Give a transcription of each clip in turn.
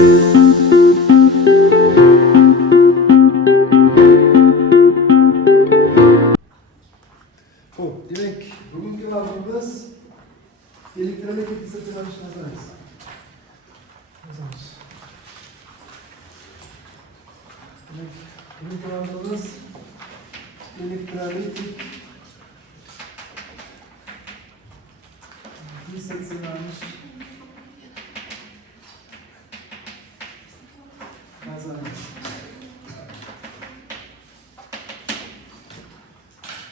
Xo'p, demak, bugungi mavzumiz elektronik dissertatsiya nazariyasi. Demak, bugungi mavzumiz elektronik dissertatsiya nazariyasi.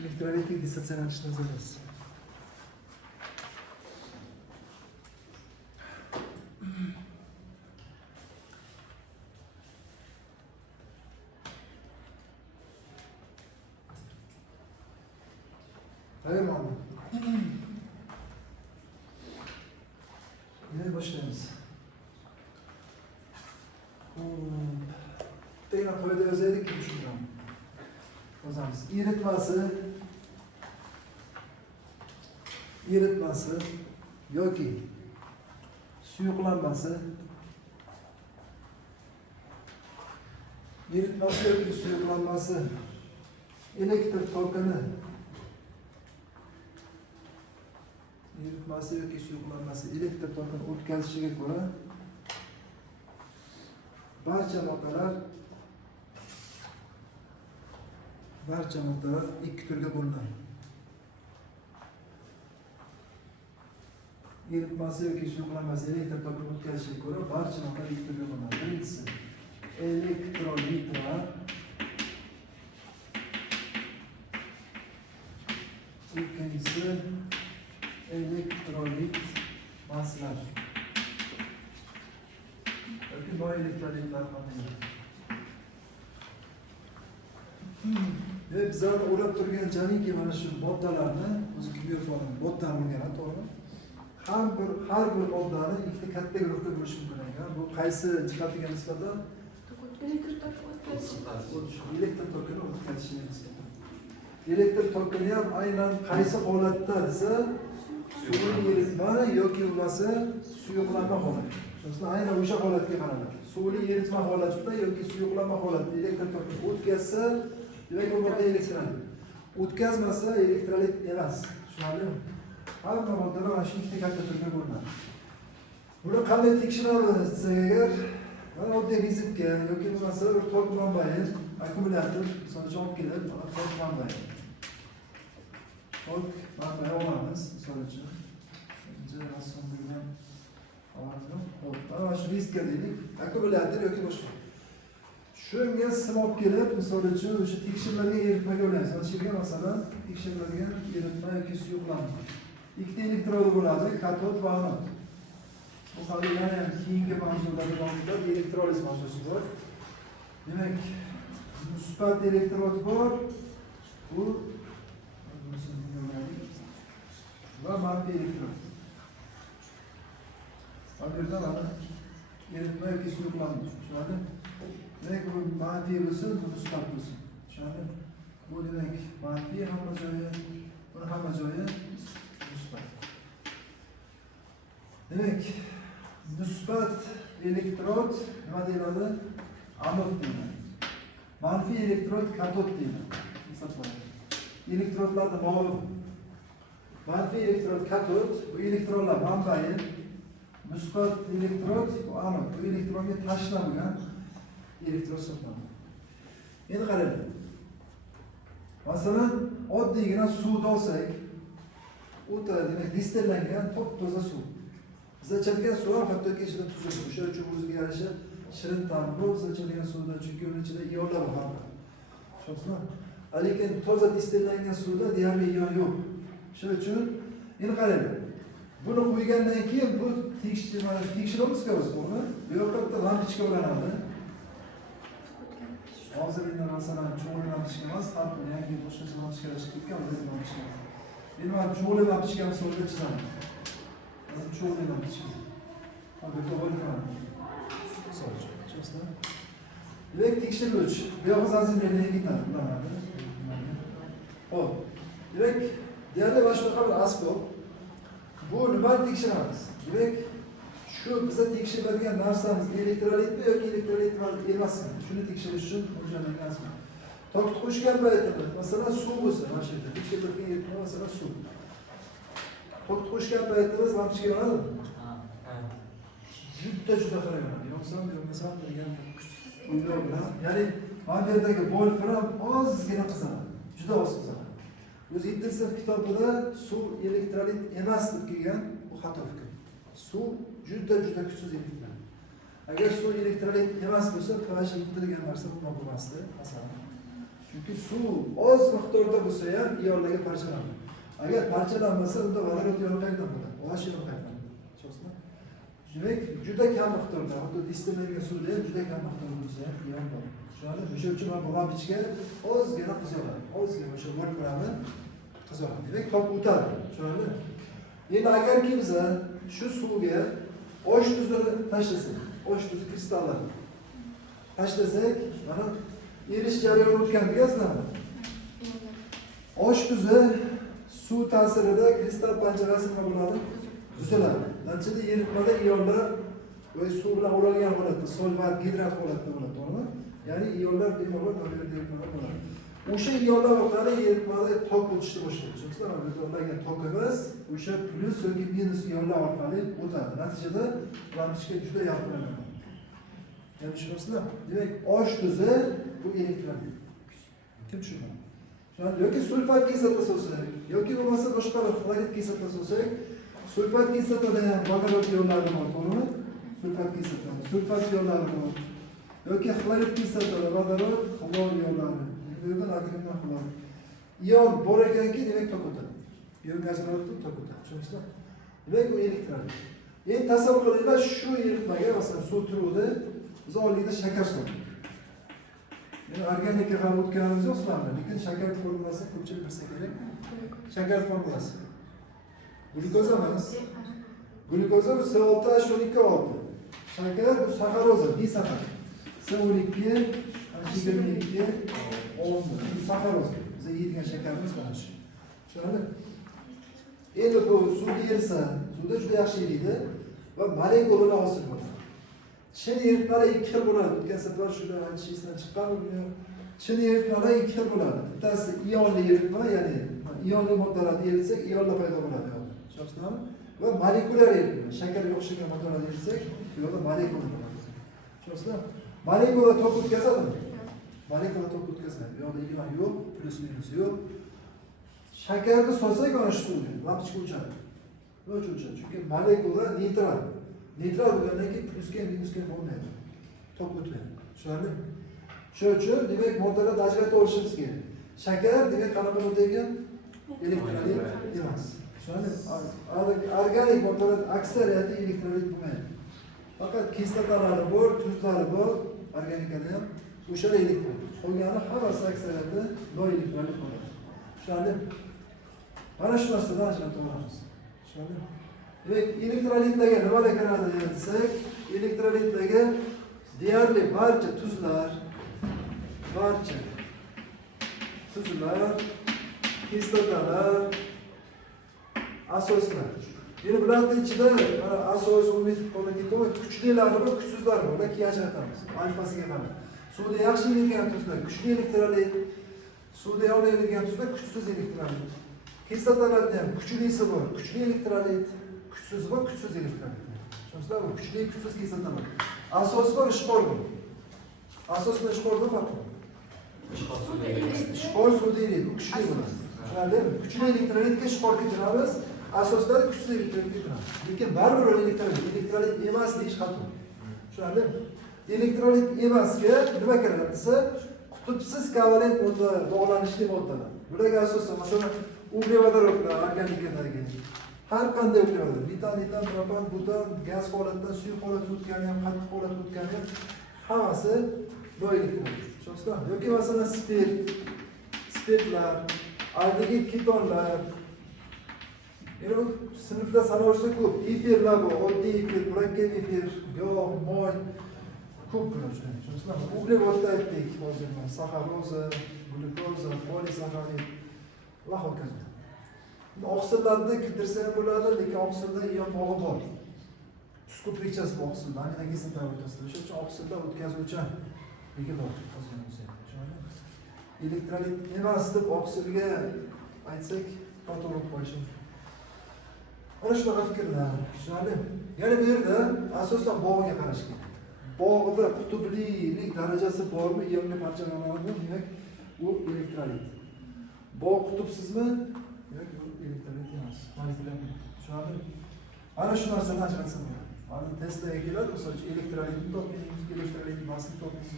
Elektronik dissertatsiya nazariyasi. Hayır mı abi? Yine başlayalım. Tekrar koyda özellik gibi düşünüyorum. O zaman eritmasi yoki suyuqlanmasi elektr tokini o'tkazishiga ko'ra barcha moddalar ikki turga bo'linadi. Eritmasi yoki suyuqlanmasi elektr tokini o'tkazishiga ko'ra barcha moddalar ikki turga bo'linadi. Birinchisi elektrolitlar, ikkinchisi elektrolit maslar yoki boy elektrolitlar qanday. Bizlar o'ylab turgan jamiki mana shu moddalarni o'zi kimyoviy moddalar bo'lgan, to'g'rimi? Har bir moddani ikkita katta guruhga bo'lish mumkin ekan. Bu qaysi jihatiga nisbatan? Elektr tokini o'tkazishiga nisbatan. Elektr tokini ham aynan qaysi holatda desa, suvli eritma yoki bo'lmasa suyuqlanma holati. Shunisi aynan o'sha holatga qaraladi. Suvli eritma holatida yoki suyuqlanma holatida elektr tokini o'tkazsa, demak bu modda elektrolit. O'tkazmasa elektrolit emas. Tushunarlimi? Hamma moddalar mana shu ikkita katta turga bo'linadi. Buni qanday tekshiramiz desak agar, mana oddiy fizika yoki bo'lmasa bir tok manbai, akkumulyator misolga olib kelib, tok manbai. Tok manbai olamiz misol uchun. Rassom bilan olamiz. Mana shu diska deylik, akkumulyator yoki boshqa. Shunga sim olib kelib, misol uchun o'sha tekshiriladigan eritmaga ulaymiz. O'shaga masalan tekshiriladigan eritma yoki suyuqlanma. Ikkita elektrodi bo'ladi, katod va anod. Bu hali yana ham keyingi mavzularda elektroliz mavzusi bor. Demak, musbat elektrod bor. Bu va manfiy elektrod. Bu yerda mana eritma yoki suyuqlanma. Tushunarli? Demak, bu manfiy bo'lsin, bu musbat bo'lsin. Tushunarli? Bu demak, manfiy hamma joyi, buni hamma joyi musbat. Demak, musbat elektrod nima deyiladi? Anod deyiladi. Manfiy elektrod katod deyiladi. Hisoblanadi. Elektrodlarni ma'lum. Manfiy elektrod katod, bu elektronlar manbai, musbat elektrod bu anod. Bu elektronga tashlangan elektron hisoblanadi. Endi qarang. Masalan, oddiygina suvni olsak, o'ta demak distillangan top-toza suv. Biz ichadigan suv ham hattoki ichida tuz bor. O'sha uchun o'ziga yarasha shirin ta'mi bor. Biz ichadigan suvda chunki uning ichida ionlar bor. Tushunasizmi? Lekin toza distillangan suvda deyarli ion yo'q. Shuning uchun endi qarang. Buni qo'ygandan keyin bu tekshiramiz-ku o'zi. Bu yoqqa bitta lampochka ulanadi. Hozir endi masalan cho'g'li lampochka emas, har xil yangi boshqa lampochkalar chiqib ketgan, o'zi lampochka. Endi mana cho'g'li lampochkani so'rida chizaman. Cho'g'li lampochka. Hozir qo'yilgan. Tushunasizmi? Demak, tekshiruvchi. Bu yoqqa zanjirlarga ketadi, ulanadi. Xo'p. Demak, deyarli mana shunaqa bir asbob. Bu nimani tekshiramiz? Demak, Shu biza tekshiradigan narsamiz elektrolitmi yoki elektrolit emasmi? Shuni tekshirish uchun mo'ljallangan asma. Tokni qo'shgan paytida, masalan, suv bo'lsa, mana shu yerda tekshirilgan eritma masalan suv. Tokni qo'shgan paytida lampochka yonadimi? Juda qarayman. Yo'qsam degan o'ylar bilan. Ya'ni mana bu yerdagi volfram ozgina qizaradi. Juda oz qizaradi. O'zi 7-sinf kitobida suv elektrolit emas deb kelgan, bu xato fikr. Suv juda kuchsiz elektron. Agar suv elektrolit emas bo'lsa, pH degan narsa bunday bo'lmasdi, masalan. Chunki suv oz miqdorda bo'lsa ham ionlarga parchalanadi. Agar parchalanmasa, unda vodorod ioni qayerdan bo'ladi? OH ioni qayerdan bo'ladi? Tushunasizmi? Demak, juda kam miqdorda, hatto distillangan suvda ham juda kam miqdorda bo'lsa ham ion bor. Tushunarli? O'sha uchun mana bu lampochka ozgina qizaradi. Ozgina o'sha volframni qizaradi. Demak, top o'tadi. Tushunarli? Endi agarki biz shu suvga osh tuzini tashlasak, osh tuzi kristallari tashlasak, mana erish jarayoni o'tgandiga sizlarmi? Osh tuzi suv ta'sirida kristall panjarasi nima bo'ladi? Tuziladi. Natijada eritmada ionlar va suv bilan o'ralgan holatda, solvat, gidrat holatda bo'ladi, to'g'rimi? Ya'ni ionlar bemalol bo'ladi. O'sha ionlar orqali eritmada tok o'tishni boshlaydi. Tushunasizlarmi? Biz o'rlagan tokimiz o'sha plyus yoki minus ionlar orqali o'tadi. Natijada lampochka juda yorqinlanadi. Ya'ni tushunasizlar? Demak, osh tuzi bu elektrolit. Kim tushunadi? Yoki sulfat kislotasi bo'lsa, yoki bo'lmasa boshqa bir xlorid kislotasi bo'lsa, sulfat kislotada ham vodorod ionlari bor, to'g'rimi? Sulfat ionlari bor. Yoki xlorid kislotada vodorod, xlor ionlari. Bundan natriumdan xlor. Ion bor ekanki, demak tok o'tadi. Ion gazlardan tok o'tadi. Tushunasizlar? Demak, u elektrolit. Endi tasavvur qilinglar, shu eritmaga masalan suv turuvdi, biz oldingda shakar soldik. Yani organikga ham o'tganimiz yo'q sizlarga, lekin shakar formulasini ko'pchilik bilsa kerak. Shakar formulasi. Glukoza emas. Glukoza bu C6H12O6. Shakar bu saxaroza, disaxar. C12, H22, 10. Bu saxaroza. Biz yeydigan shakarimiz mana shu. Tushunarli? Endi bu suvga erisa, suvda juda yaxshi eriydi va molekulalar hosil bo'ladi. Chin eritmalar ikki xil bo'ladi. O'tgan safar shuni aytishingizdan chiqqanmi? Chin eritmalar ikki xil bo'ladi. Bittasi ionli eritma, ya'ni ionli moddalarni eritsak, ionlar paydo bo'ladi. Tushunasizlarmi? Va molekulyar eritma, shakarga o'xshagan moddalarni eritsak, bu yerda molekula bo'ladi. Tushunasizlarmi? Molekula tok o'tkazadimi? Molekula tok o'tkazadi. Bu yoqda ion yo'q, plus minus yo'q. Shakarni solsak ana shu suvga, lampochka o'chadi. Nima uchun o'chadi? Chunki molekula neytral. Neytral bo'lgandan keyin plusga minusga bo'lmaydi. Tok o'tmaydi. Tushunarli? Shuning uchun demak moddalarni ajratib olishimiz kerak. Shakar demak qanaqa modda ekan? Elektrolit emas. Tushunarli? Organik moddalar aksariyati elektrolit bo'lmaydi. Faqat kislotalari bor, tuzlari bor, organikada ham o'shalar elektrolit. Qolgani hammasi aksariyati noelektrolit bo'ladi. Tushunarli? Mana shu narsadan ajratib olamiz. Tushunarli? Demek elektrolitlarga nimalar kiradi desak, elektrolitlarga deyarli barcha tuzlar, kislotalar, asoslar. Endi bularning ichida asos, umid, qoladigan kuchlilari va kuchsizlari bor. Ularni ajratamiz. Alfasiga qarab. Suvda yaxshi eriydigan tuzlar kuchli elektrolit, suvda yonib eriydigan tuzlar kuchsiz elektrolit. Kislotalarda ham kuchlisi bor, kuchli elektrolit. Kuchsiz va kuchsiz elektrolit. Tushunasizlarmi? Kuchli, kuchsiz kislotalar. Asos bor, ishqor bor. Asos bilan ishqorda farqi bor. Ishqor suvda eriydi, u kuchli bo'ladi. Tushunarlimi? Kuchli elektrolitga ishqorga kiramiz, asoslar kuchsiz elektrolitga kiramiz. Lekin baribir elektrolit emas deyish xato. Tushunarlimi? Elektrolit emasga nima kiradi desa, qutbsiz kovalent moddalar, bog'lanishli moddalar. Bularga asosan masalan uglevodorodlar, organikadagi har qanday uglevodorod, metan, propan, butan, gaz holatdan suyuq holatga o'tgani ham, qattiq holatga o'tgani ham hammasi noelektrolit. Tushunasizlarmi? Yoki masalan spirtlar, aldegid ketonlar. Endi bu sinfda sanalsa ko'p. Efirlar bor, oddiy efir, murakkab efir, yog', moy ko'p bular. Tushunasizlarmi? Uglevodlar aytdik hozir, saxaroza, glukoza, polisaxarid va hokazo. Oqsillarni kirdirsa ham bo'ladi, lekin oqsilda ion bog'i bor. skuplikchasi bor oqsilda, aminokislotalar o'rtasida. O'sha uchun oqsilda o'tkazuvchanligi bor. Elektrolit emas deb oqsilga aytsak, to'g'ri qo'yishim. Ana shunaqa fikrlar. Tushunarlimi? Yana bu yerda asosan bog'ga qarash kerak. Bog'da qutublilik darajasi bormi, iyonli parchalanadimi? Demak, u elektrolit. Bog' qutubsizmi? Yo'q, bu elektrolit emas. Tushunarlimi? Ana shu narsani ajratsam bo'ladi. Mana testga keladi, misol uchun elektrolitni topingiz, elektrolit masini topingiz.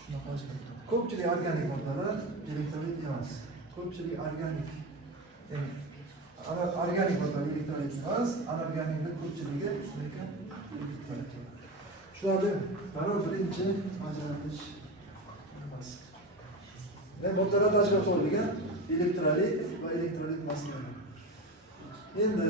Shunaqa ajratadi. Ko'pchilik organik moddalar elektrolit emas. Ko'pchilik organik. Organik moddalar elektrolit emas, anorganikning ko'pchiligi elektrolit. Shularni qaror birinchi ajratish emas. Va moddalar ajratib olingan elektrolit va elektrolit massalari. Endi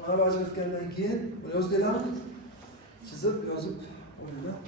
mana ajratgandan keyin yozib beramiz. Chizib, yozib olingan.